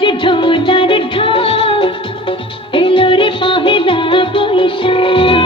বাজে ঢোলার ঢা এলো রে পহেলা বৈশাখ।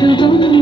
শুধু